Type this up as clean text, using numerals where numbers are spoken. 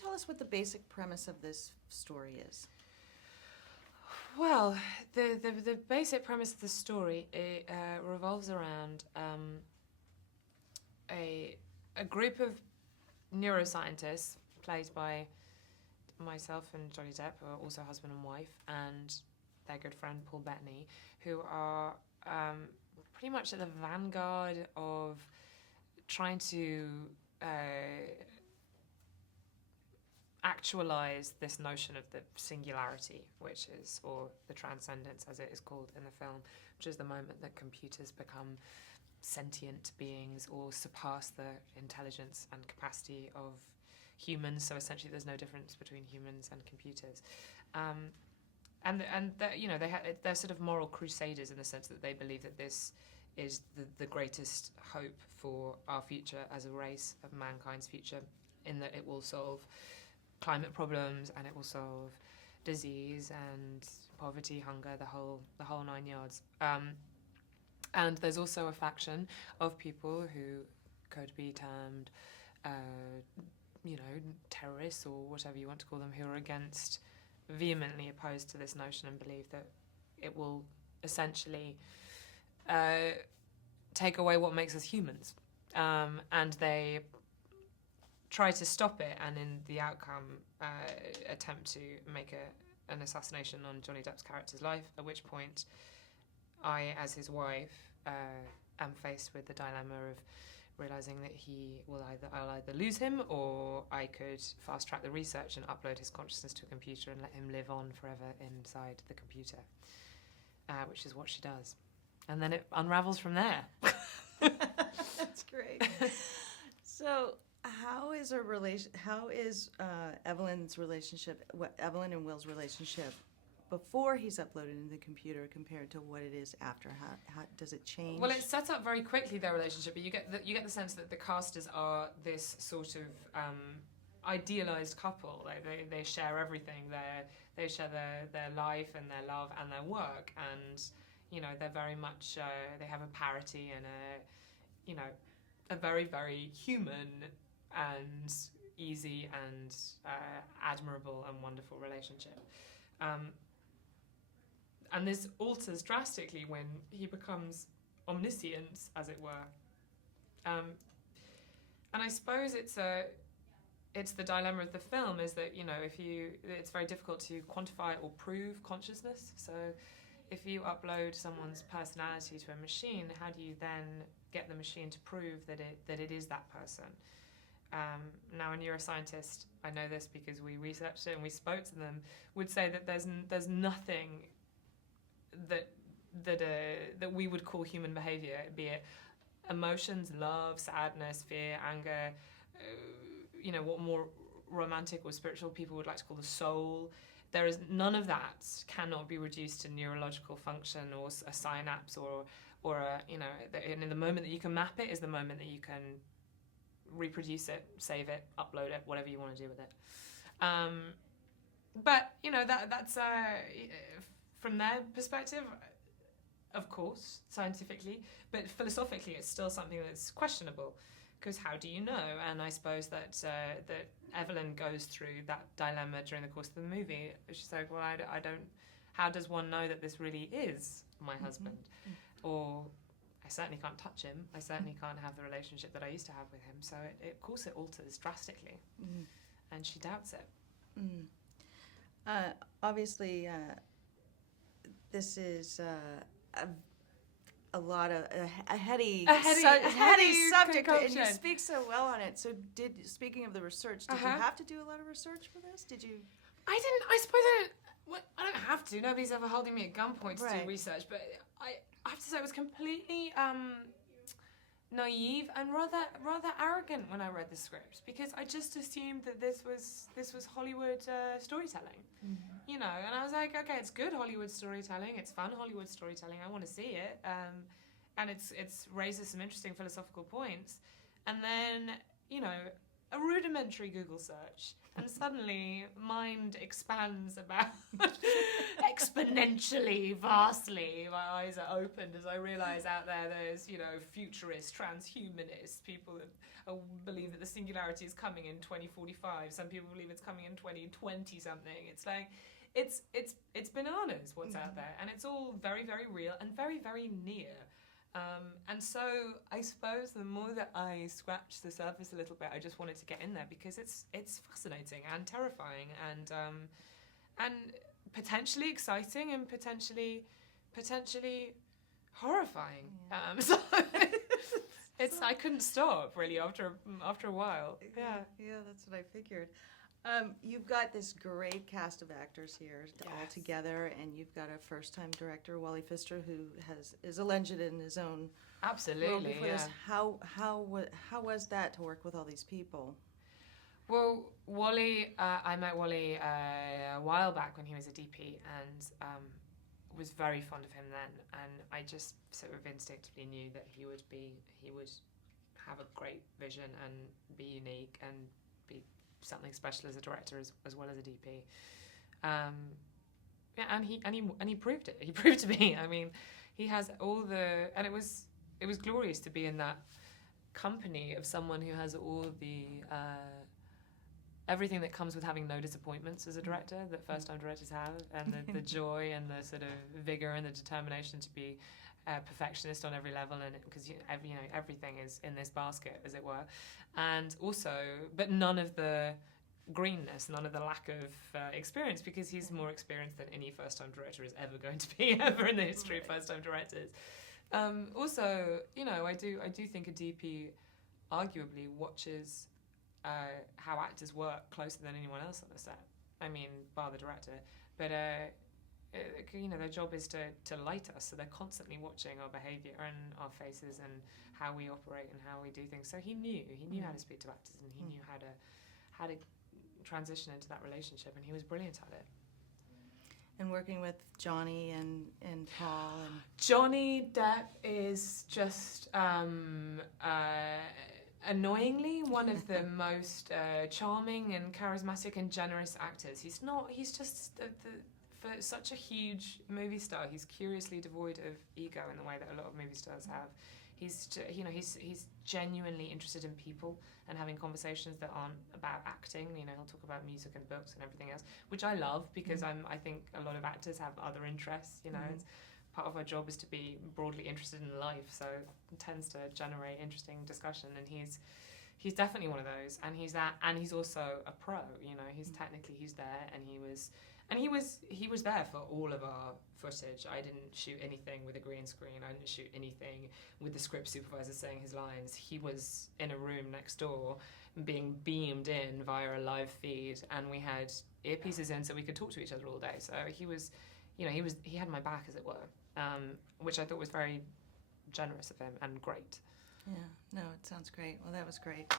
tell us what the basic premise of this story is? Well, the basic premise of the story revolves around a group of neuroscientists played by myself and Johnny Depp, who are also husband and wife, and their good friend Paul Bettany, who are pretty much at the vanguard of trying to actualize this notion of the singularity, which is, or the transcendence as it is called in the film, which is the moment that computers become sentient beings or surpass the intelligence and capacity of humans. So essentially there's no difference between humans and computers. They're sort of moral crusaders in the sense that they believe that this is the greatest hope for our future as a race, of mankind's future, in that it will solve climate problems and it will solve disease and poverty, hunger, the whole 9 yards. And there's also a faction of people who could be termed, terrorists or whatever you want to call them, who are vehemently opposed to this notion and believe that it will essentially take away what makes us humans. And they try to stop it, and in the outcome attempt to make an assassination on Johnny Depp's character's life, at which point I, as his wife, am faced with the dilemma of realising that I'll either lose him, or I could fast-track the research and upload his consciousness to a computer and let him live on forever inside the computer, which is what she does. And then it unravels from there. That's great. So how is Evelyn's relationship, Evelyn and Will's relationship, before he's uploaded into the computer compared to what it is after? How does it change? Well, it's set up very quickly, their relationship, but you get the sense that the casters are this sort of idealized couple. They share everything. They share their life and their love and their work, and they're very much they have a parity and a very, very human and easy and admirable and wonderful relationship. And this alters drastically when he becomes omniscient, as it were. And I suppose it's the dilemma of the film, is that it's very difficult to quantify or prove consciousness. So if you upload someone's personality to a machine, how do you then get the machine to prove that it is that person? Now, a neuroscientist, I know this because we researched it and we spoke to them, would say that there's nothing that we would call human behavior, be it emotions, love, sadness, fear, anger, what more romantic or spiritual people would like to call the soul. There is none of that cannot be reduced to neurological function or a synapse or and in the moment that you can map it is the moment that you can reproduce it, save it, upload it, whatever you want to do with it. But that's from their perspective, of course, scientifically, but philosophically, it's still something that's questionable. Because how do you know? And I suppose that Evelyn goes through that dilemma during the course of the movie. She's like, well, I don't. How does one know that this really is my husband? Mm-hmm. Or I certainly can't touch him. I certainly can't have the relationship that I used to have with him. So of course it alters drastically, and she doubts it. Obviously, this is a lot of a heady subject, and you speak so well on it. So, speaking of the research, did you have to do a lot of research for this? Did you? I didn't. I suppose I don't have to. Nobody's ever holding me at gunpoint to do research, but I have to say I was completely naive and rather arrogant when I read the script, because I just assumed that this was Hollywood storytelling, and I was like, okay, it's good Hollywood storytelling, it's fun Hollywood storytelling, I want to see it, and it's raises some interesting philosophical points, and then a rudimentary Google search, and suddenly mind expands about exponentially, vastly. My eyes are opened as I realise out there's, futurists, transhumanists, people that believe that the singularity is coming in 2045. Some people believe it's coming in 2020 something. It's like, it's bananas what's out there, and it's all very, very real and very, very near. And so I suppose the more that I scratch the surface a little bit, I just wanted to get in there because it's fascinating and terrifying and potentially exciting and potentially horrifying. Yeah. So I couldn't stop really after a while. Yeah, that's what I figured. You've got this great cast of actors here all together, and you've got a first-time director, Wally Pfister, who is a legend in his own world before this. How was that to work with all these people? Well, Wally, I met Wally a while back when he was a DP, and was very fond of him then, and I just sort of instinctively knew that he would have a great vision and be unique and be something special as a director as well as a DP. And he proved it. He proved to me. I mean, he has all the, and it was glorious to be in that company of someone who has all the everything that comes with having no disappointments as a director that first-time directors have, and the joy and the sort of vigor and the determination to be perfectionist on every level, and because everything is in this basket, as it were, and also, but none of the greenness, none of the lack of experience, because he's more experienced than any first-time director is ever going to be ever in the history of first-time directors. Also, I do think a DP arguably watches how actors work closer than anyone else on the set. I mean, bar the director, but their job is to light us, so they're constantly watching our behaviour and our faces and how we operate and how we do things. So he knew how to speak to actors, and he knew how to transition into that relationship, and he was brilliant at it. And working with Johnny and Paul and Johnny Depp is just annoyingly one of the most charming and charismatic and generous actors. He's just for such a huge movie star, he's curiously devoid of ego in the way that a lot of movie stars have. He's genuinely interested in people and having conversations that aren't about acting. He'll talk about music and books and everything else, which I love because I think a lot of actors have other interests. It's part of our job is to be broadly interested in life, so it tends to generate interesting discussion. And he's definitely one of those, and he's that, and he's also a pro. He's there, and he was there for all of our footage. I didn't shoot anything with a green screen. I didn't shoot anything with the script supervisor saying his lines. He was in a room next door being beamed in via a live feed, and we had earpieces in so we could talk to each other all day. So he had my back, as it were, which I thought was very generous of him and great. Yeah, no, it sounds great. Well, that was great.